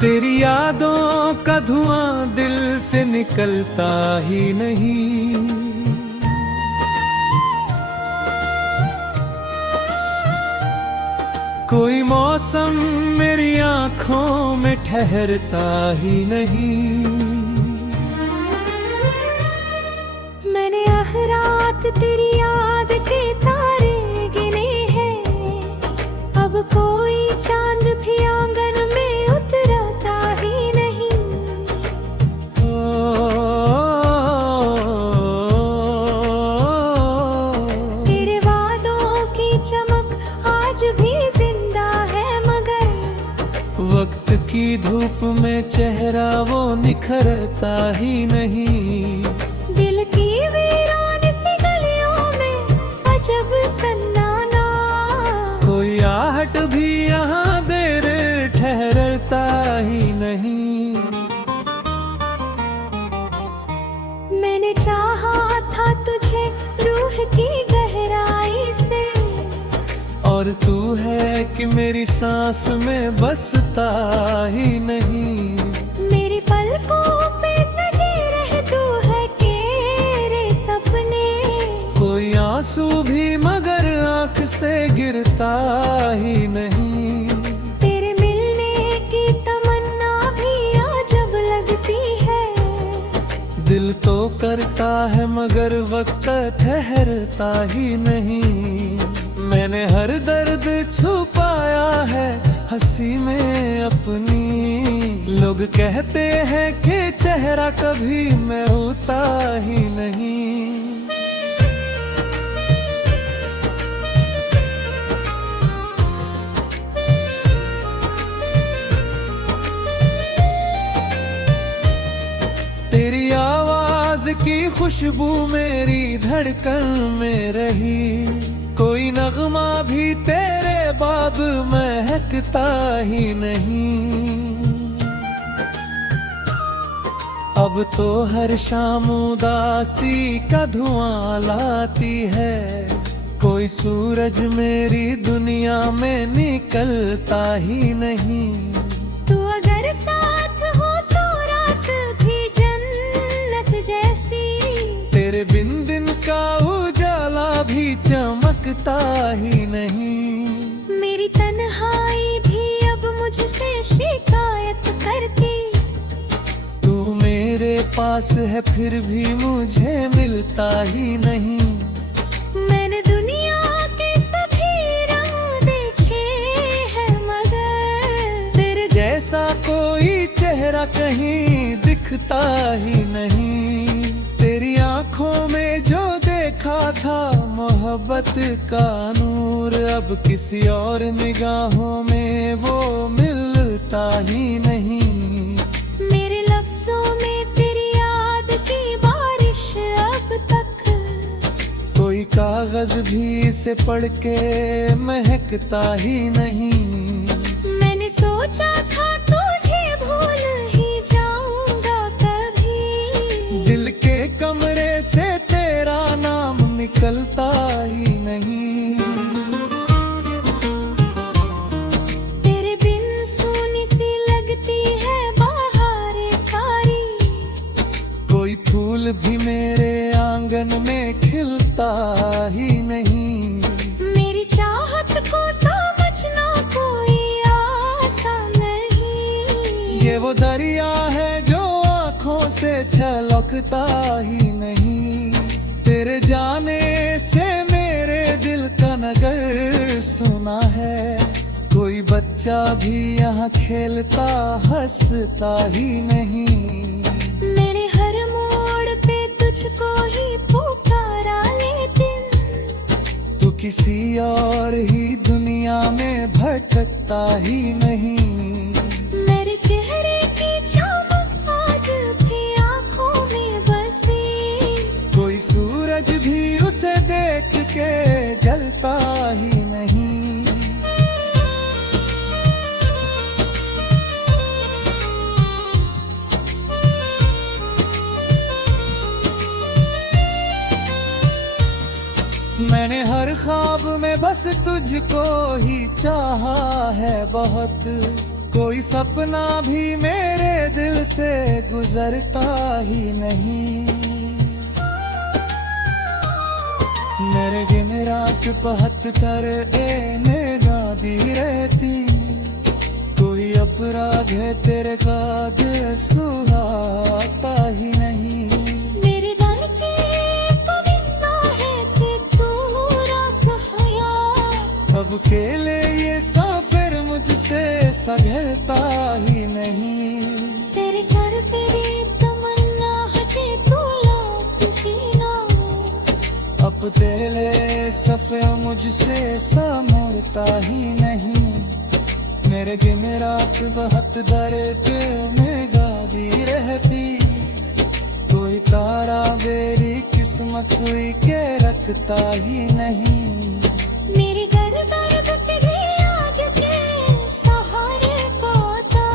तेरी यादों का धुआं दिल से निकलता ही नहीं। कोई मौसम मेरी आंखों में ठहरता ही नहीं। मैंने आह रात तेरी याद के तारे गिने हैं, अब कोई चांद भी आंगन में उतरता ही नहीं। तेरे वादों की चमक आज भी जिंदा है, मगर वक्त की धूप में चेहरा वो निखरता ही नहीं। दिल की वीरान सी गलियों में अजब सन्नाटा, कोई आहट भी यहाँ देर ठहरता ही नहीं। मैंने चाहा था तुझे रूह की गहराई से, और तू है कि मेरी सांस में बसता ही नहीं। मेरी पलकों पे सजे रहे तू है तेरे सपने। कोई आंसू भी मगर आंख से गिरता ही नहीं। तेरे मिलने की तमन्ना भी अजब लगती है। दिल तो करता है मगर वक्त ठहरता ही नहीं। मैंने हर दर्द छुपाया है हंसी में अपनी। लोग कहते हैं कि चेहरा कभी मैं होता ही नहीं। तेरी आवाज की खुशबू मेरी धड़कन में रही। कोई नगमा भी तेरे बाद महकता ही नहीं। अब तो हर शाम उदासी का धुआं लाती है। कोई सूरज मेरी दुनिया में निकलता ही नहीं। तू अगर साथ हो तो रात भी जन्नत जैसी। तेरे बिन दिन का उजाला भी चमकता ही नहीं। मेरी तन्हाई भी अब मुझसे शिकायत करती। तू मेरे पास है फिर भी मुझे मिलता ही नहीं। मैंने दुनिया के सभी रंग देखे हैं, मगर तेरे जैसा कोई चेहरा कहीं दिखता ही नहीं। तेरी आंखों में जो देखा था मोहब्बत का नूर, अब किसी और निगाहों में वो मिलता ही नहीं। मेरे लफ्जों में तेरी याद की बारिश अब तक। कोई कागज भी इसे पढ़ के महकता ही नहीं। मैंने सोचा था तुझे भूल ही जाऊंगा कभी। दिल के कमरे से तेरा नाम निकलता ही नहीं। तेरे बिन सूनी सी लगती है बहारें सारी। कोई फूल भी मेरे आंगन में खिलता ही नहीं। मेरी चाहत को समझना कोई आसान नहीं। ये वो दरिया है जो आंखों से छलकता ही नहीं। तेरे जाने से मेरे दिल का नगर सुना है। कोई बच्चा भी यहाँ खेलता हंसता ही नहीं। मैंने हर मोड़ पे तुझको ही पुकारा, लेकिन तू किसी और ही दुनिया में भटकता ही नहीं। मेरे चेहरे की चमक आज भी आंखों में बसी। कोई सूरज भी उसे देख के जलता ही नहीं। मैंने हर ख्वाब में बस तुझको ही चाहा है बहुत। कोई सपना भी मेरे दिल से गुजरता ही नहीं। मेरे दिन रात पहत कर निगाह दी रहती, कोई अपराध है तेरे काज सुहाता ही नहीं। मेरे दर की तमन्ना है कि तू रात हया, अब अकेले ये सफर मुझसे सघरता ही नहीं। तेरे घर तेरी तमन्ना है कि तू लौट ही ना, अब तेरे सफर मुझसे संभलता ही नहीं। मेरे दिन रात बहुत दर्द में गादी रहती, कोई तारा मेरी किस्मत हुई के रखता ही नहीं। मेरी गर्दन तेरी आग के सहारे पाता,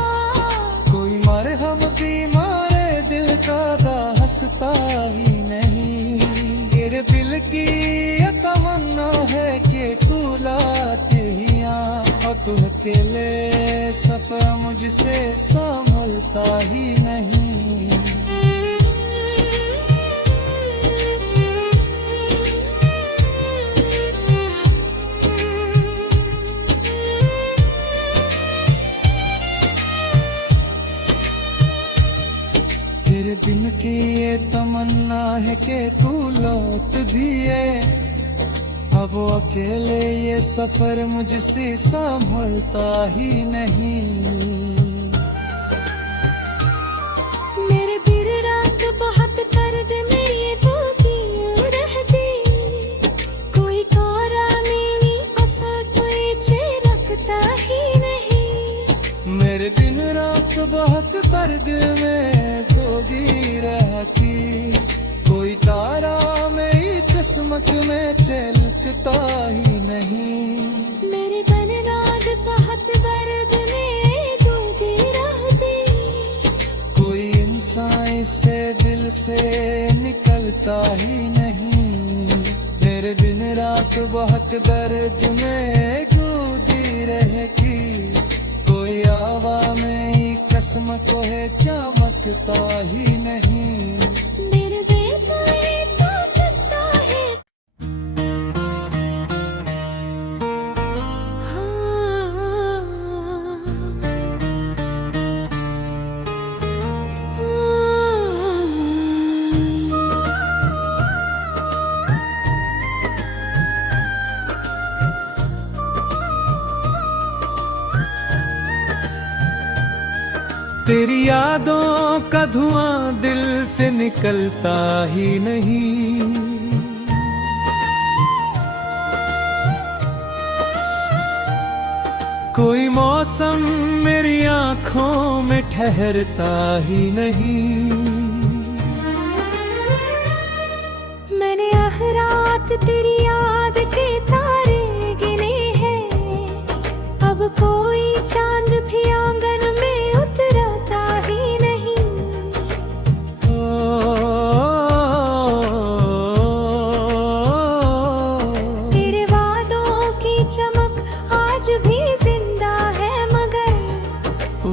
कोई मरहम बीमारे दिल का दा हंसता ही नहीं। तेरे दिल की ये तमन्ना है कि तू लौट ही आ, और तू अकेले सफर मुझसे संभलता ही नहीं। तेरे बिन की ये तमन्ना है कि तू लौट दिए, अब वो अकेले ये सफर मुझसे संभलता ही नहीं। मेरे दिन रात बहुत दर्द में ये दुखी रहती, कोई तारा मेरी असर कोई रखता ही नहीं। मेरे दिन रात बहुत दर्द में धोगी रहती, कोई तारा मेरी किस्मत में चलता ही नहीं। मेरे दिन रात बहुत दर्द में डूबी रहती, कोई इंसान इससे दिल से निकलता ही नहीं। मेरे दिन रात बहुत दर्द में गूंजी रहेगी, कोई हवा में ही कसम को है चमकता ही नहीं। मेरे बेताए तो तकता है तेरी यादों का धुआं दिल से निकलता ही नहीं। कोई मौसम मेरी आंखों में ठहरता ही नहीं। मैंने आह रात तेरी याद के तारे गिने हैं, अब कोई चांद भी आंगन में उतरता ही नहीं। तेरे वादों की चमक आज भी जिंदा है, मगर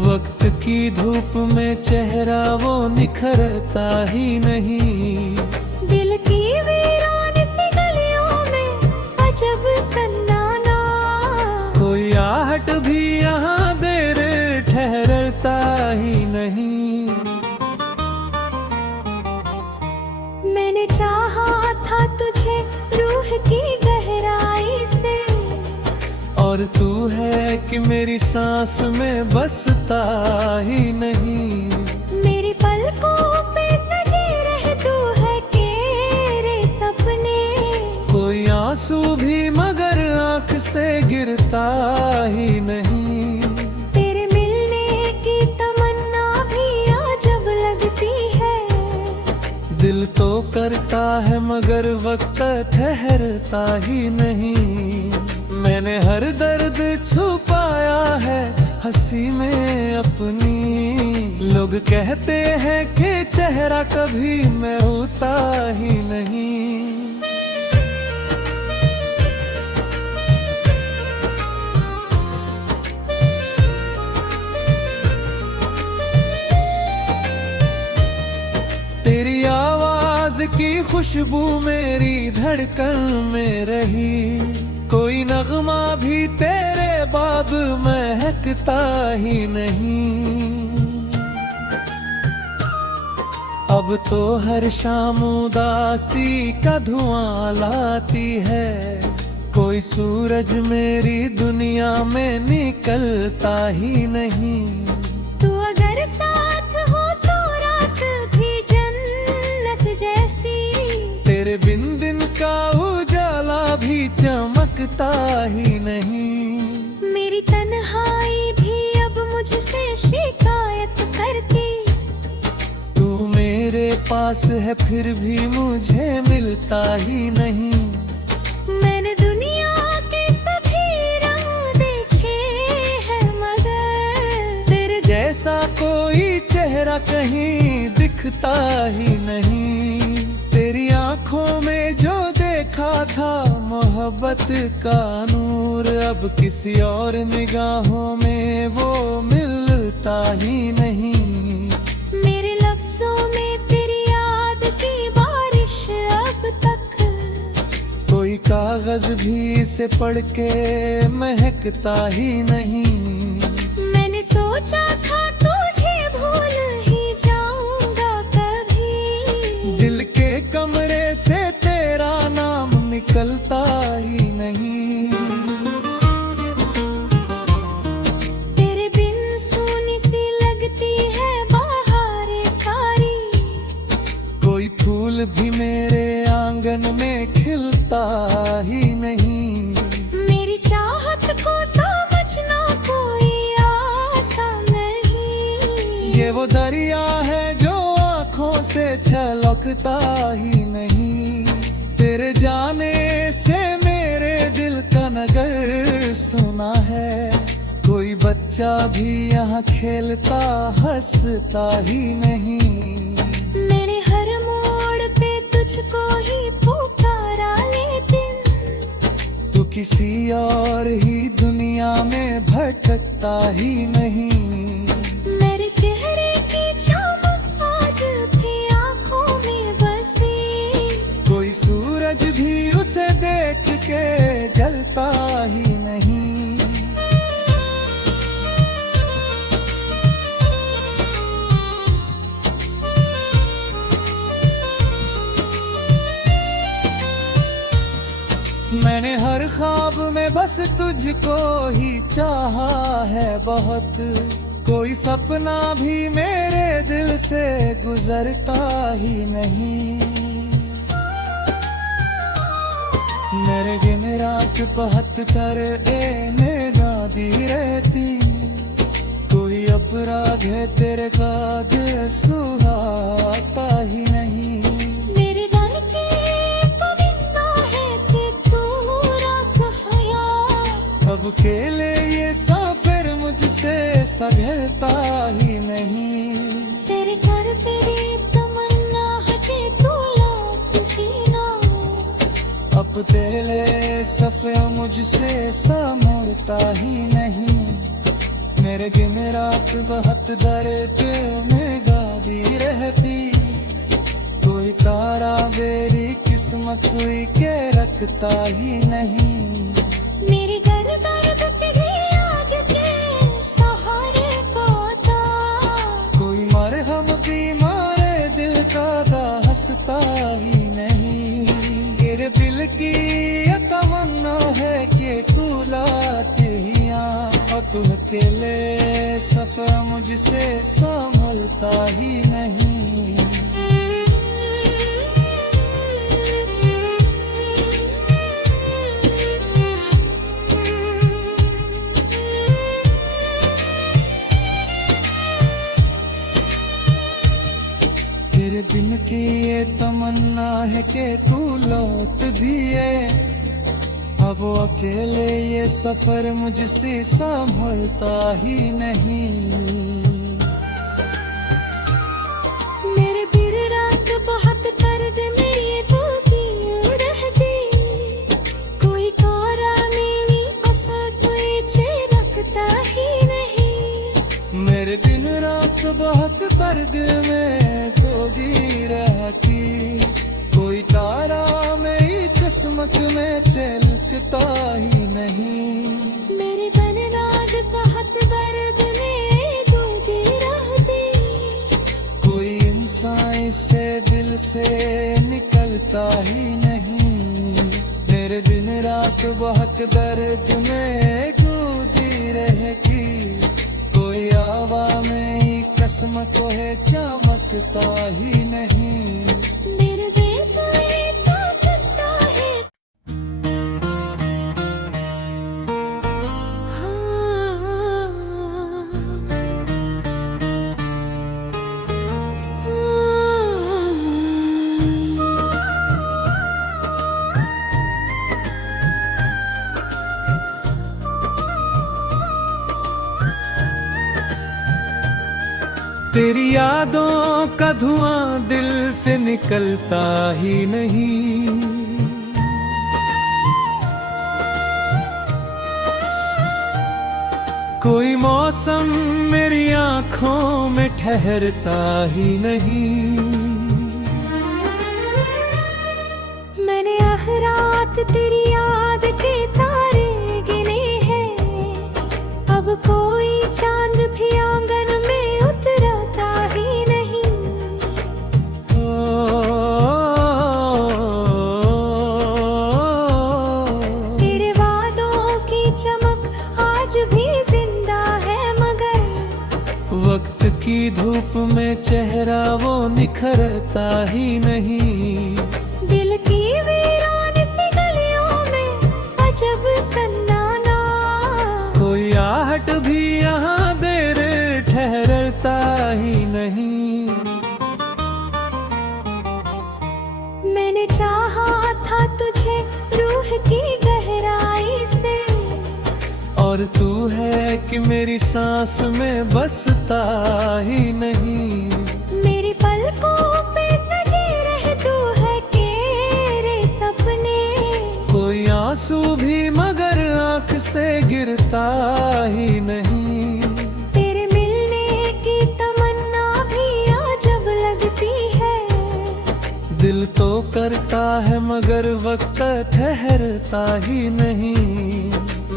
वक्त की धूप में चेहरा वो निखरता ही नहीं। दिल की वीरान सी गलियों में अजब सन्नाटा, कोई आहट भी यहाँ देर ठहरता ही नहीं। मैंने चाहा था तुझे रूह की गहराई से, और तू है कि मेरी सांस में बसता ही नहीं। मेरी पलकों पे सजे रहे तू है तेरे सपने, कोई आंसू भी मगर आंख से गिरता ही नहीं। तेरे मिलने की तमन्ना भी अजब लगती है, दिल तो करता है मगर वक्त ठहरता ही नहीं। मैंने हर दर्द छुपाया है हंसी में अपनी, लोग कहते हैं कि चेहरा कभी मैं होता ही नहीं। की खुशबू मेरी धड़कन में रही, कोई नगमा भी तेरे बाद महकता ही नहीं। अब तो हर शाम उदासी का धुआं लाती है, कोई सूरज मेरी दुनिया में निकलता ही नहीं। तू अगर साथ हो तो रात भी जन्नत जैसी, तेरे बिन दिन का उजाला भी चमकता ही नहीं। मेरी तन्हाई भी अब मुझसे शिकायत करती, तू मेरे पास है फिर भी मुझे मिलता ही नहीं। मैंने दुनिया के सभी रंग देखे हैं मगर तेरे जैसा कोई चेहरा कहीं दिखता ही नहीं। तेरी आंखों में जो देखा था मोहब्बत का नूर, अब किसी और निगाहों में वो मिलता ही नहीं। मेरे लफ्जों में तेरी याद की बारिश अब तक, कोई कागज भी इसे पढ़ के महकता ही नहीं। मैंने सोचा था तुझे भूल ही जाऊंगा कभी, दिल के कमरे से तेरा नाम निकलता ही नहीं। तेरे बिन सूनी सी लगती है बहारें सारी, कोई फूल भी मेरे आंगन में खिलता ही नहीं। मेरी चाहत को समझना कोई आसान नहीं, ये वो दरिया है जो आँखों से छलकता ही नहीं। तेरे जाने से मेरे दिल का नगर सुना है, कोई बच्चा भी यहाँ खेलता हंसता ही नहीं। मैंने हर मोड़ पे तुझको ही पुकारा, लेकिन तू किसी और ही दुनिया में भटकता ही नहीं। मेरे चेहरे की चमक आज भी आंखों में बसी, कोई सूरज भी उसे देख के जलता ही नहीं। मैंने हर ख्वाब में बस तुझको ही चाहा है बहुत, कोई सपना भी मेरे दिल से गुजरता ही नहीं। मेरे दिन रात पहत कर निगाह दी रहती, कोई अपराध है तेरे काग सुहाता ही नहीं। मेरे घर की परिंदा है कि तू रात हया, अब खेले ये साफिर मुझसे संभलता ही नहीं। तेरे घर तेरी तमन्ना है कि तू लौट ही ना, अब तेरे सफर मुझसे संभलता ही नहीं। मेरे दिन रात बहुत दर्द में गादी रहती, कोई तारा मेरी किस्मत हुई के रखता ही नहीं। मेरी दर्द तेरी याद के सहारे को था, कोई मरहम बीमारे दिल का दा हंसता ही नहीं। तेरे दिल की ये तमन्ना है कि तू लौट ही आ, और तू अकेले सफर मुझसे संभलता ही नहीं। तेरे बिन की ये तमन्ना है कि तू लौट दिए, अब वो अकेले ये सफर मुझसे संभलता ही नहीं। मेरे दिन रात बहुत दर्द में ये दिल की रहती, कोई तारा मेरी असर कोई रखता ही नहीं। मेरे दिन रात बहुत दर्द में धोगी रहती, किस्मत में चलता ही नहीं। मेरे तन रात बहुत दर्द में डूबी रहती, कोई इंसान इससे दिल से निकलता ही नहीं। मेरे दिन रात बहुत दर्द में गूंजी रहेगी, कोई हवा में ही कसम को है चमकता ही नहीं। मेरे बेताए तो थकता है। तेरी यादों का धुआं दिल से निकलता ही नहीं। कोई मौसम मेरी आंखों में ठहरता ही नहीं। मैंने आह रात तेरी याद के तारे गिने हैं, अब कोई चांद भी आंगन में उतरता ही नहीं। तेरे वादों की चमक आज भी जिंदा है, मगर वक्त की धूप में चेहरा वो निखरता ही नहीं। दिल की वीरान सी गलियों में अजब सन्नाटा, कोई आहट भी यहाँ देर ठहरता ही नहीं। मैंने चाहा था तुझे रूह की गहराई से, और तू है कि मेरी सांस में बसता ही नहीं। मेरी पलकों पे सजे रहे तू है तेरे सपने, कोई आंसू भी मगर आंख से गिरता ही नहीं। तेरे मिलने की तमन्ना भी अजब लगती है, दिल तो करता है मगर वक्त ठहरता ही नहीं।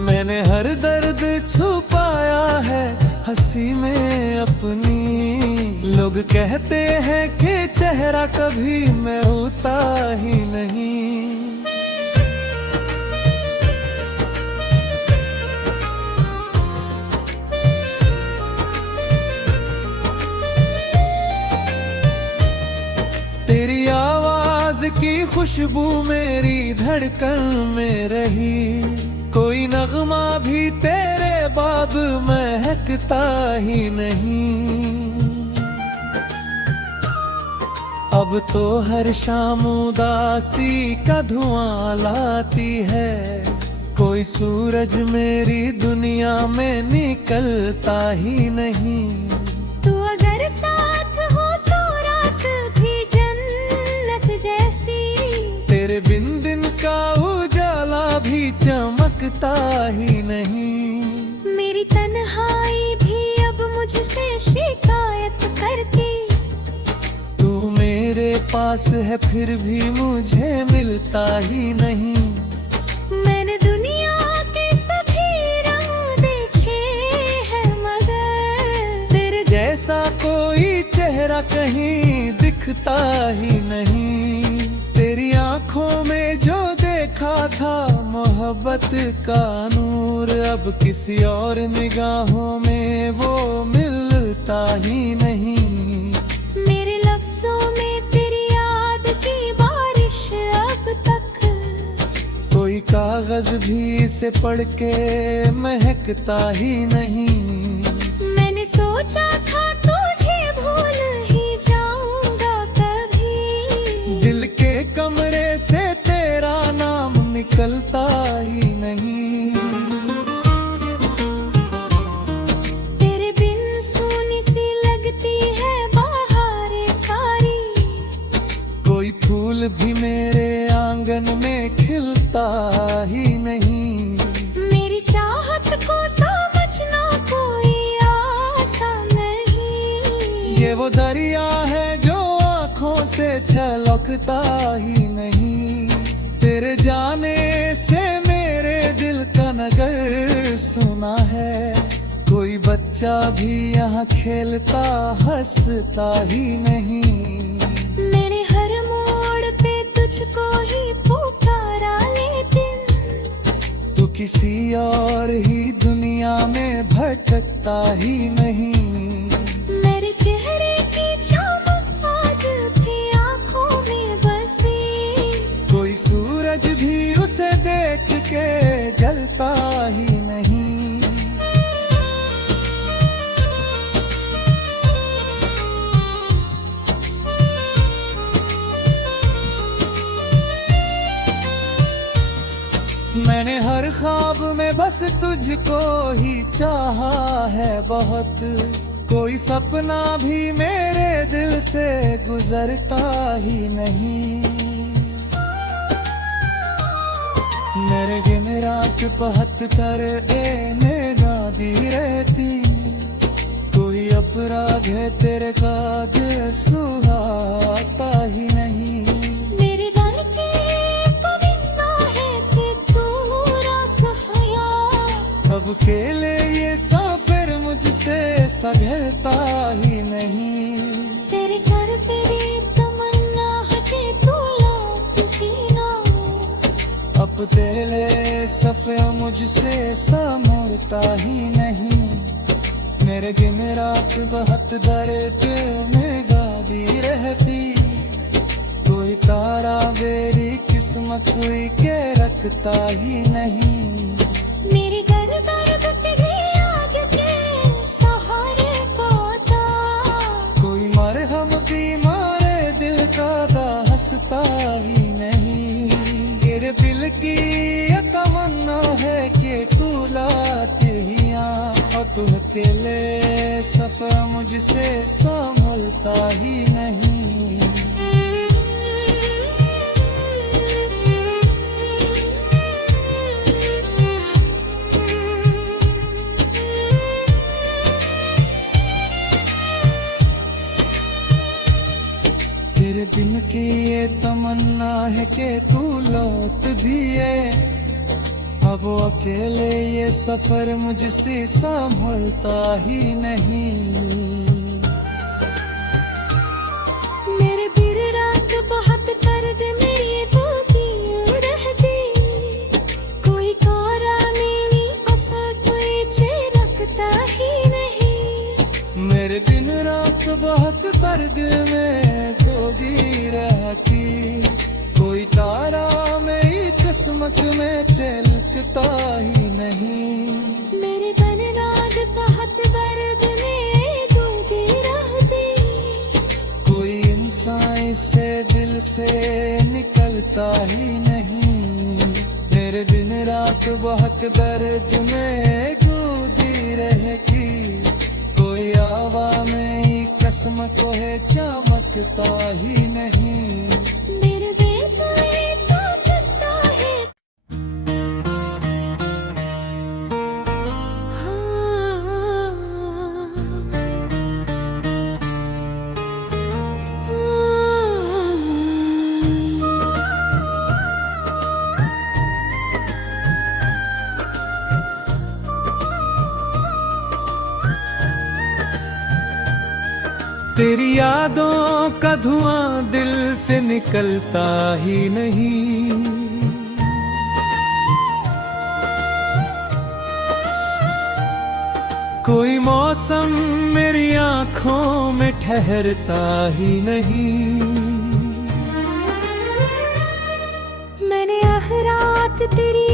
मैंने हर दर्द छुपाया है हंसी में अपनी, लोग कहते हैं कि चेहरा कभी मैं होता ही नहीं। तेरी आवाज की खुशबू मेरी धड़कन में रही, कोई नगमा भी तेरे बाद महकता ही नहीं। अब तो हर शाम उदासी का धुआं लाती है, कोई सूरज मेरी दुनिया में निकलता ही नहीं। तू अगर साथ हो तो रात भी जन्नत जैसी, तेरे बिन दिन का उजाला भी चमकता ही नहीं। मेरी तन्हाई भी अब मुझसे शिकायत करती, तू मेरे पास है फिर भी मुझे मिलता ही नहीं। मैंने दुनिया के सभी रंग देखे हैं, मगर तेरे जैसा कोई चेहरा कहीं दिखता ही नहीं। तेरी आंखों में जो देखा था मोहब्बत का नूर, अब किसी और निगाहों में वो मिलता ही नहीं। मेरे लफ्जों में तेरी याद की बारिश अब तक, कोई कागज भी इसे पढ़ के महकता ही नहीं। मैंने सोचा था तुझे भूल ही जाऊंगा कभी, दिल के कमरे से तेरा नाम निकलता ही नहीं। तेरे बिन सूनी सी लगती है बहारें सारी, कोई फूल भी मेरे आंगन में खिलता ही नहीं। मेरी चाहत को समझना कोई आसान नहीं, ये वो दरिया है जो आँखों से छलकता ही नहीं। तेरे जाने से मेरे दिल का नगर सुना है। कोई बच्चा भी यहाँ खेलता हंसता ही नहीं। मैंने हर मोड़ पे तुझको ही पुकारा, लेकिन तू किसी और ही दुनिया में भटकता ही नहीं। मेरे चेहरे की चमक आज भी आंखों में बसी। कोई सूरज भी उसे देख के जलता ही नहीं। मैंने हर ख्वाब में बस तुझको ही चाहा है बहुत। कोई सपना भी मेरे दिल से गुजरता ही नहीं। मेरे दिन रात पहत कर गादी रहती। कोई अपराध है तेरे काग सुहाता ही नहीं। मेरे घर के परिंदा है कि तू रात हया। अब खेले ये साफिर मुझसे सघरता ही नहीं। तेरे घर तेरी तमन्ना हटे तू लौट ही ना। अब तेरे सफे मुझसे संभलता ही नहीं। मेरे दिन रात बहुत दर्द में गादी रहती। कोई तारा मेरी किस्मत हुई के रखता ही नहीं। मेरे घर दर्द तेरी याद के सहारे पाता। कोई मरहम भी मारे दिल का दा हंसता ही नहीं। तेरे दिल की ये तमन्ना है कि तू लाते ही आ। और तू अकेले सफर मुझसे संभलता ही नहीं। तेरे बिन की ये तमन्ना है कि तू लौट दिए। अब वो अकेले ये सफर मुझसे संभलता ही नहीं। मेरे दिन रात बहुत दर्द में ये दुखी रहती। कोई तारा मेरी असर कोई रखता ही नहीं। मेरे दिन रात बहुत दर्द में डूबी रहती। कोई तारा मेरी किस्मत में चलता ही नहीं। मेरे दिन रात बहुत दर्द में डूबी रहती। कोई इंसान इससे दिल से निकलता ही नहीं। मेरे दिन रात बहुत दर्द में गूंजी रहेगी। कोई हवा में ही कसम को है चमकता ही नहीं। मेरे दिल को ये तो थकता है। तेरी यादों का धुआं दिल से निकलता ही नहीं। कोई मौसम मेरी आंखों में ठहरता ही नहीं। मैंने हर रात तेरी